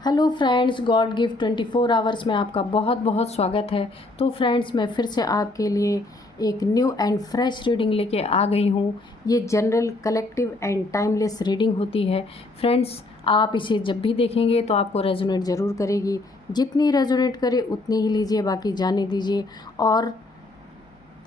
Hello friends, God gift 24 hours में आपका बहुत बहुत स्वागत है। तो फ्रेंड्स, मैं फिर से आपके लिए एक न्यू एंड फ्रेश रीडिंग लेके आ गई हूँ। ये general, collective and timeless reading होती है। फ्रेंड्स, आप इसे जब भी देखेंगे तो आपको रेजोनेट ज़रूर करेगी। जितनी रेजोनेट करे उतनी ही लीजिए, बाकी जाने दीजिए। और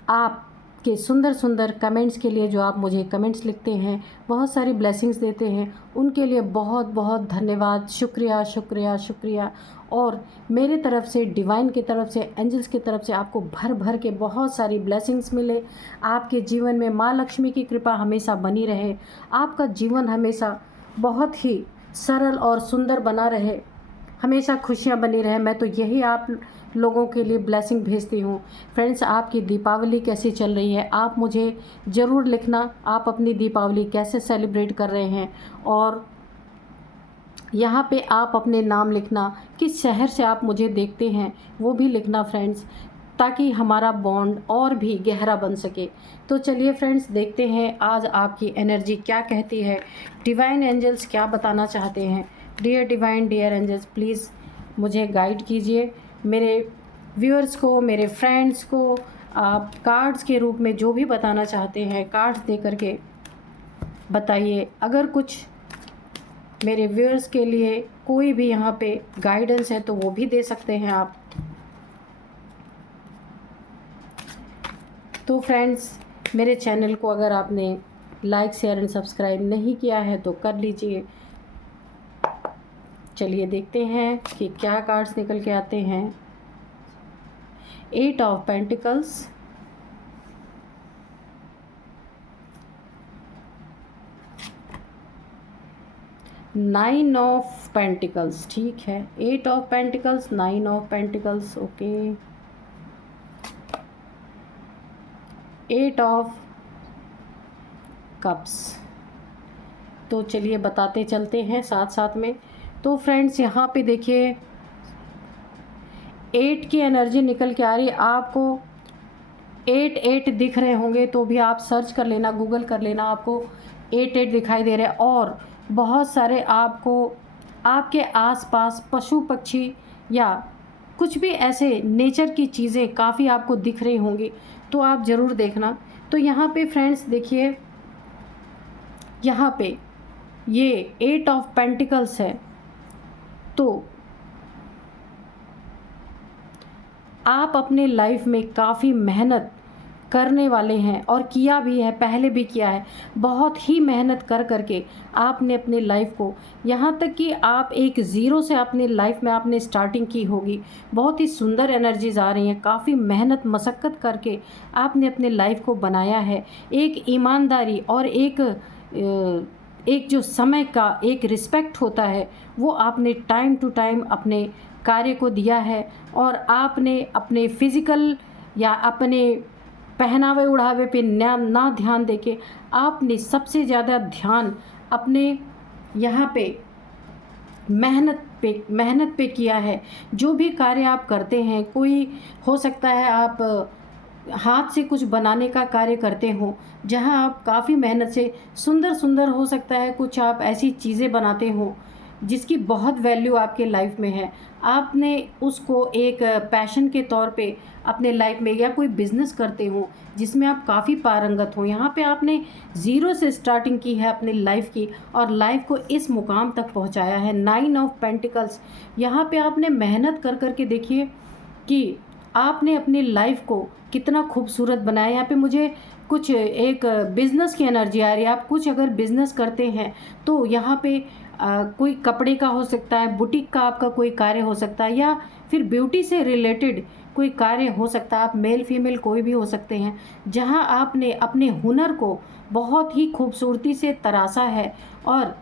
आप के सुंदर सुंदर कमेंट्स के लिए, जो आप मुझे कमेंट्स लिखते हैं, बहुत सारी ब्लेसिंग्स देते हैं, उनके लिए बहुत बहुत धन्यवाद। शुक्रिया शुक्रिया शुक्रिया। और मेरे तरफ से, डिवाइन की तरफ से, एंजल्स की तरफ से आपको भर भर के बहुत सारी ब्लेसिंग्स मिले। आपके जीवन में माँ लक्ष्मी की कृपा हमेशा बनी रहे। आपका जीवन हमेशा बहुत ही सरल और सुंदर बना रहे, हमेशा खुशियाँ बनी रहे। मैं तो यही आप लोगों के लिए ब्लेसिंग भेजती हूँ। फ्रेंड्स, आपकी दीपावली कैसी चल रही है, आप मुझे ज़रूर लिखना। आप अपनी दीपावली कैसे सेलिब्रेट कर रहे हैं, और यहाँ पे आप अपने नाम लिखना, किस शहर से आप मुझे देखते हैं वो भी लिखना फ्रेंड्स, ताकि हमारा बॉन्ड और भी गहरा बन सके। तो चलिए फ्रेंड्स, देखते हैं आज आपकी एनर्जी क्या कहती है, डिवाइन एंजल्स क्या बताना चाहते हैं। Dear divine, dear angels, please मुझे गाइड कीजिए। मेरे व्यूअर्स को, मेरे फ्रेंड्स को आप कार्ड्स के रूप में जो भी बताना चाहते हैं, कार्ड्स दे करके बताइए। अगर कुछ मेरे व्यूअर्स के लिए कोई भी यहाँ पे गाइडेंस है तो वो भी दे सकते हैं आप। तो फ्रेंड्स, मेरे चैनल को अगर आपने लाइक, शेयर एंड सब्सक्राइब नहीं किया है तो कर लीजिए। चलिए देखते हैं कि क्या कार्ड्स निकल के आते हैं। 8 ऑफ पेंटिकल्स, 9 ऑफ पेंटिकल्स, ठीक है। 8 of pentacles, 9 of pentacles, okay. 8 of cups. तो चलिए बताते चलते हैं साथ साथ में। तो फ्रेंड्स, यहाँ पे देखिए 8 की एनर्जी निकल के आ रही है। आपको 8 दिख रहे होंगे तो भी आप सर्च कर लेना, गूगल कर लेना, आपको 8 दिखाई दे रहे हैं। और बहुत सारे आपको आपके आसपास पशु पक्षी या कुछ भी ऐसे नेचर की चीज़ें काफ़ी आपको दिख रही होंगी, तो आप ज़रूर देखना। तो यहाँ पे फ्रेंड्स देखिए, यहाँ पे ये 8 ऑफ पेंटिकल्स है। तो आप अपने लाइफ में काफ़ी मेहनत करने वाले हैं, और किया भी है, पहले भी किया है। बहुत ही मेहनत कर करके आपने अपने लाइफ को, यहाँ तक कि आप एक ज़ीरो से अपने लाइफ में आपने स्टार्टिंग की होगी। बहुत ही सुंदर एनर्जीज आ रही हैं। काफ़ी मेहनत मशक्क़त करके आपने अपने लाइफ को बनाया है। एक ईमानदारी और एक जो समय का एक रिस्पेक्ट होता है, वो आपने टाइम टू टाइम अपने कार्य को दिया है। और आपने अपने फिज़िकल या अपने पहनावे उढ़ावे पे ना ध्यान देके आपने सबसे ज़्यादा ध्यान अपने यहाँ पे मेहनत पे किया है। जो भी कार्य आप करते हैं, कोई हो सकता है आप हाथ से कुछ बनाने का कार्य करते हो, जहाँ आप काफ़ी मेहनत से, सुंदर सुंदर हो सकता है, कुछ आप ऐसी चीज़ें बनाते हो जिसकी बहुत वैल्यू आपके लाइफ में है। आपने उसको एक पैशन के तौर पे अपने लाइफ में, या कोई बिज़नेस करते हो जिसमें आप काफ़ी पारंगत हो, यहाँ पे आपने ज़ीरो से स्टार्टिंग की है अपनी लाइफ की, और लाइफ को इस मुकाम तक पहुँचाया है। 9 ऑफ पेंटिकल्स, यहाँ पे आपने मेहनत कर कर के देखिए कि आपने अपनी लाइफ को कितना खूबसूरत बनाया। यहाँ पे मुझे कुछ एक बिज़नेस की एनर्जी आ रही है। आप कुछ अगर बिज़नेस करते हैं तो यहाँ पे कोई कपड़े का हो सकता है, बुटीक का आपका कोई कार्य हो सकता है, या फिर ब्यूटी से रिलेटेड कोई कार्य हो सकता है। आप मेल फीमेल कोई भी हो सकते हैं, जहाँ आपने अपने हुनर को बहुत ही खूबसूरती से तराशा है। और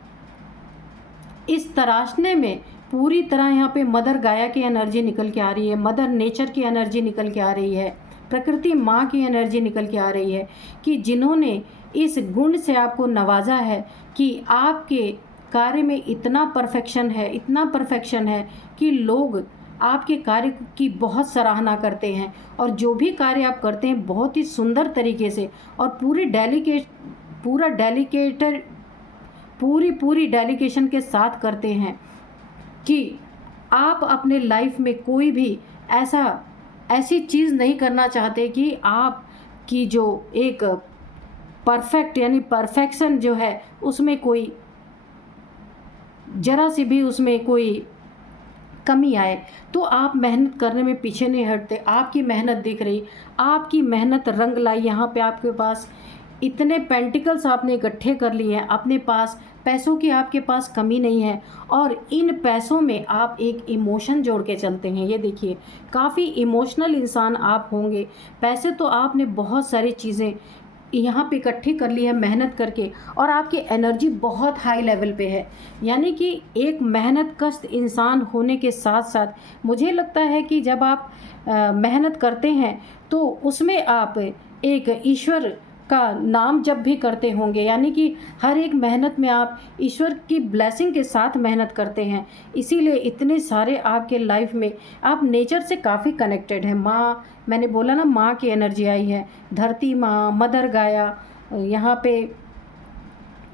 इस तराशने में पूरी तरह यहाँ पे मदर गाया की एनर्जी निकल के आ रही है, मदर नेचर की एनर्जी निकल के आ रही है, प्रकृति माँ की एनर्जी निकल के आ रही है, कि जिन्होंने इस गुण से आपको नवाजा है कि आपके कार्य में इतना परफेक्शन है, इतना परफेक्शन है कि लोग आपके कार्य की बहुत सराहना करते हैं। और जो भी कार्य आप करते हैं बहुत ही सुंदर तरीके से और पूरी डेलीकेशन के साथ करते हैं, कि आप अपने लाइफ में कोई भी ऐसी चीज़ नहीं करना चाहते कि आप की जो एक परफेक्ट यानी परफेक्शन जो है उसमें कोई ज़रा सी भी उसमें कोई कमी आए। तो आप मेहनत करने में पीछे नहीं हटते, आपकी मेहनत दिख रही, आपकी मेहनत रंग लाई। यहाँ पे आपके पास इतने पेंटिकल्स आपने इकट्ठे कर लिए हैं, अपने पास पैसों की आपके पास कमी नहीं है, और इन पैसों में आप एक इमोशन जोड़ के चलते हैं। ये देखिए, काफ़ी इमोशनल इंसान आप होंगे। पैसे तो आपने बहुत सारी चीज़ें यहाँ पे इकट्ठी कर ली है मेहनत करके, और आपकी एनर्जी बहुत हाई लेवल पे है। यानी कि एक मेहनत कश इंसान होने के साथ साथ मुझे लगता है कि जब आप मेहनत करते हैं तो उसमें आप एक ईश्वर का नाम जब भी करते होंगे, यानी कि हर एक मेहनत में आप ईश्वर की ब्लेसिंग के साथ मेहनत करते हैं। इसीलिए इतने सारे आपके लाइफ में आप नेचर से काफ़ी कनेक्टेड हैं। माँ, मैंने बोला ना, माँ की एनर्जी आई है, धरती माँ, मदर गाया, यहाँ पे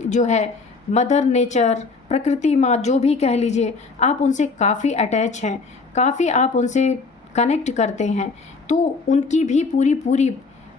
जो है मदर नेचर, प्रकृति माँ, जो भी कह लीजिए, आप उनसे काफ़ी अटैच हैं, काफ़ी आप उनसे कनेक्ट करते हैं। तो उनकी भी पूरी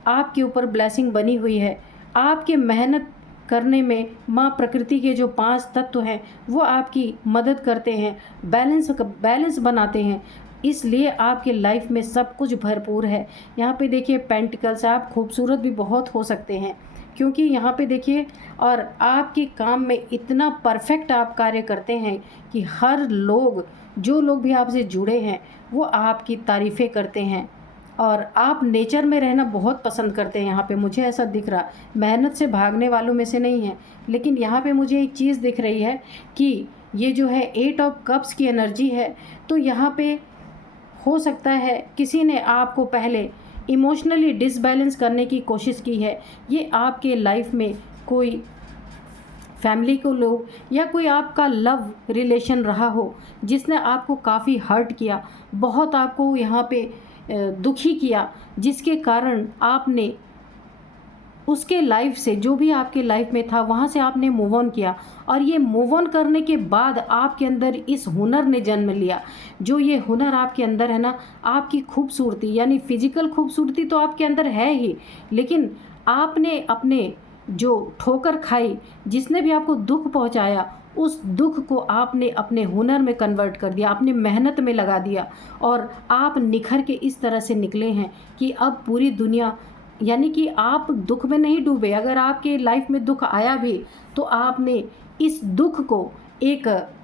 आपके ऊपर ब्लेसिंग बनी हुई है। आपके मेहनत करने में माँ प्रकृति के जो 5 तत्व हैं वो आपकी मदद करते हैं, बैलेंस बनाते हैं। इसलिए आपके लाइफ में सब कुछ भरपूर है। यहाँ पे देखिए पेंटिकल्स, आप खूबसूरत भी बहुत हो सकते हैं, क्योंकि यहाँ पे देखिए, और आपके काम में इतना परफेक्ट आप कार्य करते हैं कि हर लोग, जो लोग भी आपसे जुड़े हैं, वो आपकी तारीफ़ें करते हैं। और आप नेचर में रहना बहुत पसंद करते हैं। यहाँ पे मुझे ऐसा दिख रहा, मेहनत से भागने वालों में से नहीं है, लेकिन यहाँ पे मुझे एक चीज़ दिख रही है कि ये जो है 8 ऑफ कप्स की एनर्जी है। तो यहाँ पे हो सकता है किसी ने आपको पहले इमोशनली डिसबैलेंस करने की कोशिश की है। ये आपके लाइफ में कोई फैमिली को लोग या कोई आपका लव रिलेशन रहा हो जिसने आपको काफ़ी हर्ट किया, बहुत आपको यहाँ पे दुखी किया, जिसके कारण आपने उसके लाइफ से, जो भी आपके लाइफ में था, वहाँ से आपने मूव ऑन किया। और ये मूव ऑन करने के बाद आपके अंदर इस हुनर ने जन्म लिया। जो ये हुनर आपके अंदर है ना, आपकी खूबसूरती, यानी फिजिकल खूबसूरती तो आपके अंदर है ही, लेकिन आपने अपने जो ठोकर खाई, जिसने भी आपको दुख पहुंचाया, उस दुख को आपने अपने हुनर में कन्वर्ट कर दिया, आपने मेहनत में लगा दिया, और आप निखर के इस तरह से निकले हैं कि अब पूरी दुनिया, यानी कि आप दुख में नहीं डूबे। अगर आपके लाइफ में दुख आया भी तो आपने इस दुख को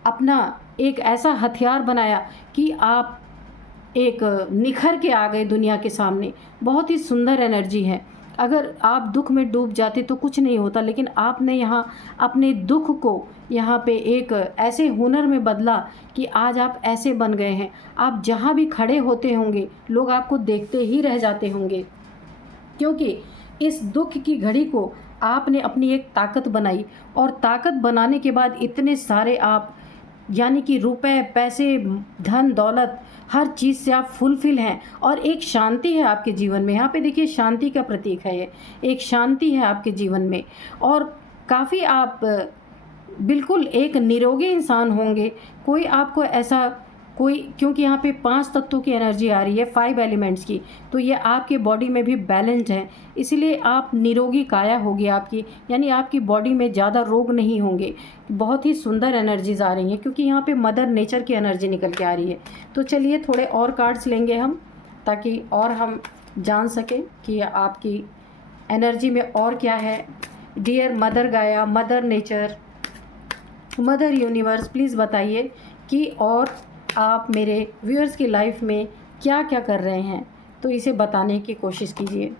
अपना एक ऐसा हथियार बनाया कि आप एक निखर के आ गए दुनिया के सामने। बहुत ही सुंदर एनर्जी है। अगर आप दुख में डूब जाते तो कुछ नहीं होता, लेकिन आपने यहाँ अपने दुख को यहाँ पे एक ऐसे हुनर में बदला कि आज आप ऐसे बन गए हैं। आप जहाँ भी खड़े होते होंगे लोग आपको देखते ही रह जाते होंगे, क्योंकि इस दुख की घड़ी को आपने अपनी एक ताकत बनाई, और ताकत बनाने के बाद इतने सारे आप, यानी कि रुपए, पैसे, धन दौलत, हर चीज़ से आप फुलफिल हैं, और एक शांति है आपके जीवन में। यहाँ पे देखिए शांति का प्रतीक है, ये एक शांति है आपके जीवन में, और काफ़ी आप बिल्कुल एक निरोगी इंसान होंगे। कोई आपको ऐसा क्योंकि यहाँ पे 5 तत्वों की एनर्जी आ रही है, 5 एलिमेंट्स की, तो ये आपके बॉडी में भी बैलेंस्ड है, इसलिए आप निरोगी काया होगी आपकी, यानी आपकी बॉडी में ज़्यादा रोग नहीं होंगे। बहुत ही सुंदर एनर्जीज आ रही हैं, क्योंकि यहाँ पे मदर नेचर की एनर्जी निकल के आ रही है। तो चलिए थोड़े और कार्ड्स लेंगे हम, ताकि और हम जान सकें कि आपकी एनर्जी में और क्या है। डियर मदर गाया, mother nature, mother universe, please बताइए कि और आप मेरे व्यूअर्स की लाइफ में क्या क्या कर रहे हैं, तो इसे बताने की कोशिश कीजिए।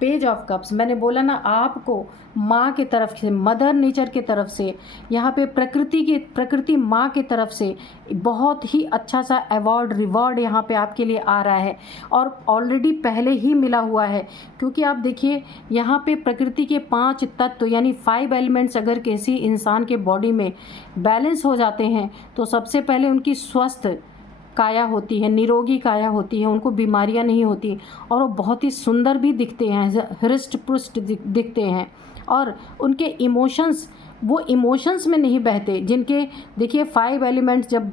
पेज ऑफ कप्स, मैंने बोला ना, आपको माँ की तरफ से, मदर नेचर की तरफ से, यहाँ पे प्रकृति माँ की तरफ से बहुत ही अच्छा सा अवार्ड, रिवॉर्ड यहाँ पे आपके लिए आ रहा है, और ऑलरेडी पहले ही मिला हुआ है। क्योंकि आप देखिए यहाँ पे प्रकृति के 5 तत्व यानी 5 एलिमेंट्स अगर किसी इंसान के बॉडी में बैलेंस हो जाते हैं तो सबसे पहले उनकी स्वस्थ काया होती है, निरोगी काया होती है, उनको बीमारियां नहीं होती, और वो बहुत ही सुंदर भी दिखते हैं, हृष्ट पुष्ट दिखते हैं। और उनके इमोशंस, वो इमोशंस में नहीं बहते, जिनके देखिए 5 एलिमेंट्स जब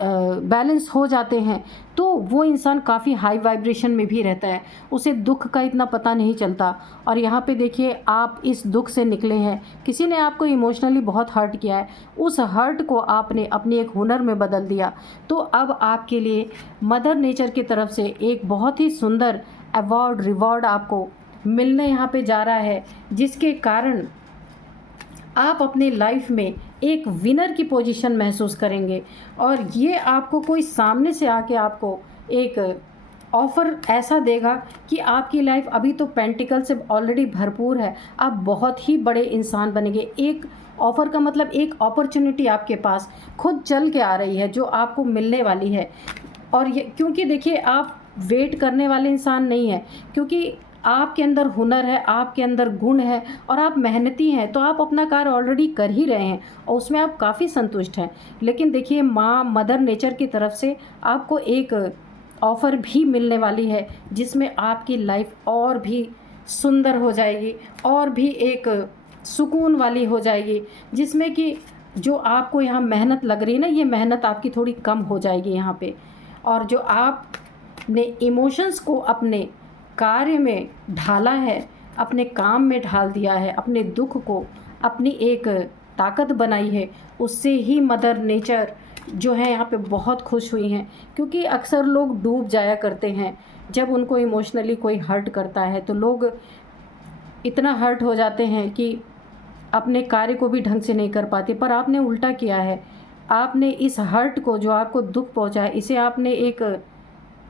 बैलेंस हो जाते हैं तो वो इंसान काफ़ी हाई वाइब्रेशन में भी रहता है, उसे दुख का इतना पता नहीं चलता। और यहाँ पे देखिए आप इस दुख से निकले हैं, किसी ने आपको इमोशनली बहुत हर्ट किया है, उस हर्ट को आपने अपनी एक हुनर में बदल दिया। तो अब आपके लिए मदर नेचर की तरफ से एक बहुत ही सुंदर अवार्ड रिवॉर्ड आपको मिलने यहाँ पे जा रहा है, जिसके कारण आप अपने लाइफ में एक विनर की पोजीशन महसूस करेंगे। और ये आपको कोई सामने से आके आपको एक ऑफ़र ऐसा देगा कि आपकी लाइफ अभी तो पेंटिकल से ऑलरेडी भरपूर है, आप बहुत ही बड़े इंसान बनेंगे। एक ऑफ़र का मतलब एक अपॉर्चुनिटी आपके पास खुद चल के आ रही है जो आपको मिलने वाली है। और ये क्योंकि देखिए आप वेट करने वाले इंसान नहीं हैं, क्योंकि आपके अंदर हुनर है, आपके अंदर गुण है और आप मेहनती हैं, तो आप अपना कार्य ऑलरेडी कर ही रहे हैं और उसमें आप काफ़ी संतुष्ट हैं। लेकिन देखिए माँ मदर नेचर की तरफ से आपको एक ऑफ़र भी मिलने वाली है, जिसमें आपकी लाइफ और भी सुंदर हो जाएगी और भी एक सुकून वाली हो जाएगी, जिसमें कि जो आपको यहाँ मेहनत लग रही है ना, ये मेहनत आपकी थोड़ी कम हो जाएगी यहाँ पे। और जो आपने इमोशंस को अपने कार्य में ढाला है, अपने काम में ढाल दिया है, अपने दुख को अपनी एक ताकत बनाई है, उससे ही मदर नेचर जो है यहाँ पे बहुत खुश हुई हैं। क्योंकि अक्सर लोग डूब जाया करते हैं जब उनको इमोशनली कोई हर्ट करता है, तो लोग इतना हर्ट हो जाते हैं कि अपने कार्य को भी ढंग से नहीं कर पाते। पर आपने उल्टा किया है, आपने इस हर्ट को जो आपको दुख पहुँचा है, इसे आपने एक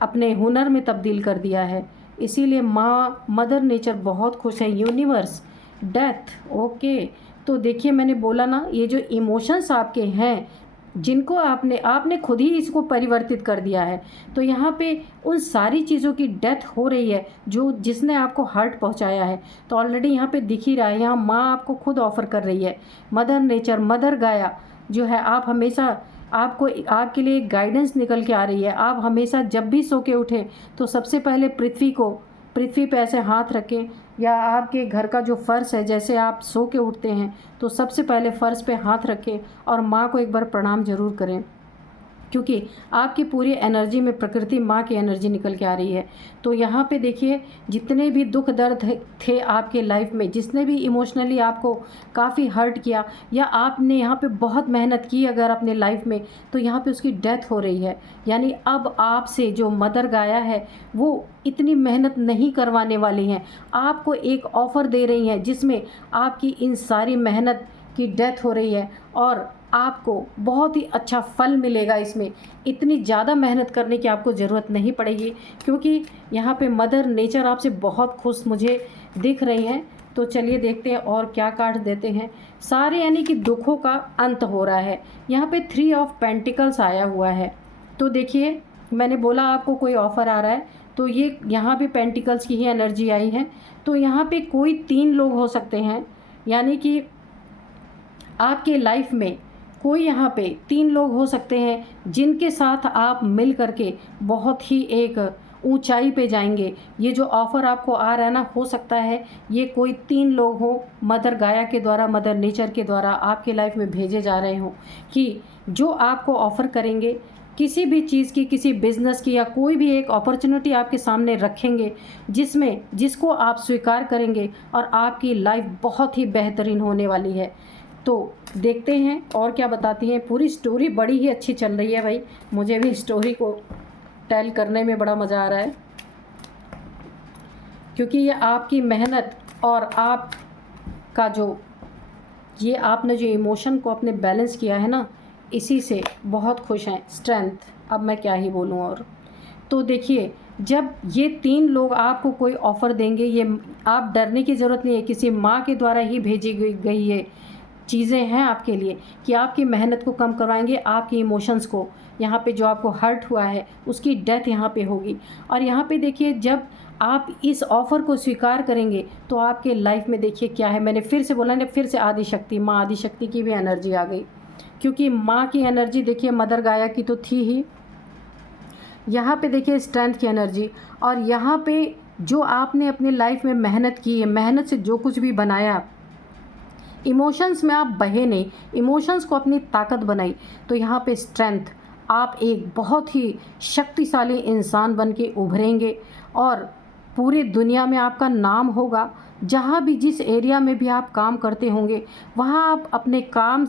अपने हुनर में तब्दील कर दिया है। इसीलिए माँ मदर नेचर बहुत खुश है। Universe death okay. तो देखिए मैंने बोला ना, ये जो इमोशंस आपके हैं जिनको आपने खुद ही इसको परिवर्तित कर दिया है, तो यहाँ पे उन सारी चीज़ों की डेथ हो रही है जो जिसने आपको हर्ट पहुँचाया है। तो ऑलरेडी यहाँ पे दिख ही रहा है, यहाँ माँ आपको खुद ऑफ़र कर रही है। मदर नेचर मदर गाया जो है, आप हमेशा आपको आपके लिए एक गाइडेंस निकल के आ रही है। आप हमेशा जब भी सो के उठें तो सबसे पहले पृथ्वी पे ऐसे हाथ रखें, या आपके घर का जो फ़र्श है, जैसे आप सो के उठते हैं तो सबसे पहले फ़र्श पे हाथ रखें और माँ को एक बार प्रणाम ज़रूर करें, क्योंकि आपकी पूरी एनर्जी में प्रकृति माँ की एनर्जी निकल के आ रही है। तो यहाँ पे देखिए जितने भी दुख दर्द थे आपके लाइफ में, जिसने भी इमोशनली आपको काफ़ी हर्ट किया, या आपने यहाँ पे बहुत मेहनत की अगर अपने लाइफ में, तो यहाँ पे उसकी डेथ हो रही है। यानी अब आपसे जो मदर गाया है वो इतनी मेहनत नहीं करवाने वाली हैं, आपको एक ऑफ़र दे रही हैं जिसमें आपकी इन सारी मेहनत की डेथ हो रही है और आपको बहुत ही अच्छा फल मिलेगा। इसमें इतनी ज़्यादा मेहनत करने की आपको ज़रूरत नहीं पड़ेगी, क्योंकि यहाँ पे मदर नेचर आपसे बहुत खुश मुझे दिख रही हैं। तो चलिए देखते हैं और क्या कार्ड देते हैं। सारे यानी कि दुखों का अंत हो रहा है। यहाँ पे 3 ऑफ पेंटिकल्स आया हुआ है। तो देखिए मैंने बोला आपको कोई ऑफ़र आ रहा है, तो ये यहाँ भी पेंटिकल्स की ही एनर्जी आई है। तो यहाँ पे कोई 3 लोग हो सकते हैं, यानी कि आपके लाइफ में कोई यहाँ पे 3 लोग हो सकते हैं जिनके साथ आप मिल करके बहुत ही एक ऊंचाई पे जाएंगे। ये जो ऑफ़र आपको आ रहा है ना, हो सकता है ये कोई 3 लोग हो मदर गाया के द्वारा, मदर नेचर के द्वारा आपके लाइफ में भेजे जा रहे हों, कि जो आपको ऑफ़र करेंगे किसी भी चीज़ की, किसी बिज़नेस की, या कोई भी एक अपॉर्चुनिटी आपके सामने रखेंगे जिसको आप स्वीकार करेंगे और आपकी लाइफ बहुत ही बेहतरीन होने वाली है। तो देखते हैं और क्या बताती हैं। पूरी स्टोरी बड़ी ही अच्छी चल रही है भाई, मुझे भी स्टोरी को टेल करने में बड़ा मज़ा आ रहा है, क्योंकि ये आपकी मेहनत और आपका जो ये आपने जो इमोशन को अपने बैलेंस किया है ना, इसी से बहुत खुश हैं। स्ट्रेंथ, अब मैं क्या ही बोलूँ और। तो देखिए जब ये 3 लोग आपको कोई ऑफ़र देंगे, ये आप डरने की ज़रूरत नहीं है, किसी माँ के द्वारा ही भेजी गई ये चीज़ें हैं आपके लिए, कि आपकी मेहनत को कम करवाएंगे, आपकी इमोशंस को, यहाँ पे जो आपको हर्ट हुआ है उसकी डेथ यहाँ पे होगी। और यहाँ पे देखिए जब आप इस ऑफ़र को स्वीकार करेंगे तो आपके लाइफ में देखिए क्या है। मैंने फिर से बोला ना, फिर से आदिशक्ति, माँ आदिशक्ति की भी एनर्जी आ गई, क्योंकि माँ की एनर्जी देखिए मदर गाया की तो थी ही, यहाँ पे देखिए स्ट्रेंथ की एनर्जी, और यहाँ पे जो आपने अपनी लाइफ में मेहनत की है, मेहनत से जो कुछ भी बनाया, इमोशंस में आप बहे नहीं, इमोशंस को अपनी ताकत बनाई, तो यहाँ पे स्ट्रेंथ आप एक बहुत ही शक्तिशाली इंसान बन के उभरेंगे और पूरी दुनिया में आपका नाम होगा। जहाँ भी जिस एरिया में भी आप काम करते होंगे वहाँ आप अपने काम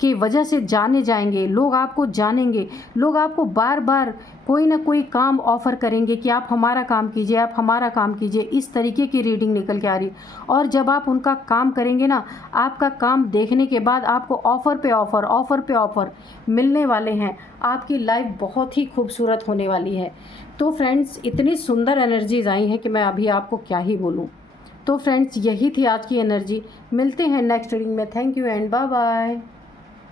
की वजह से जाने जाएंगे, लोग आपको जानेंगे, लोग आपको बार बार कोई ना कोई काम ऑफ़र करेंगे कि आप हमारा काम कीजिए, आप हमारा काम कीजिए। इस तरीके की रीडिंग निकल के आ रही। और जब आप उनका काम करेंगे ना, आपका काम देखने के बाद आपको ऑफ़र पे ऑफ़र, ऑफ़र पे ऑफ़र मिलने वाले हैं। आपकी लाइफ बहुत ही खूबसूरत होने वाली है। तो फ्रेंड्स, इतनी सुंदर एनर्जीज़ आई हैं कि मैं अभी आपको क्या ही बोलूँ। तो फ्रेंड्स, यही थी आज की एनर्जी। मिलते हैं नेक्स्ट रीडिंग में। Thank you and bye bye.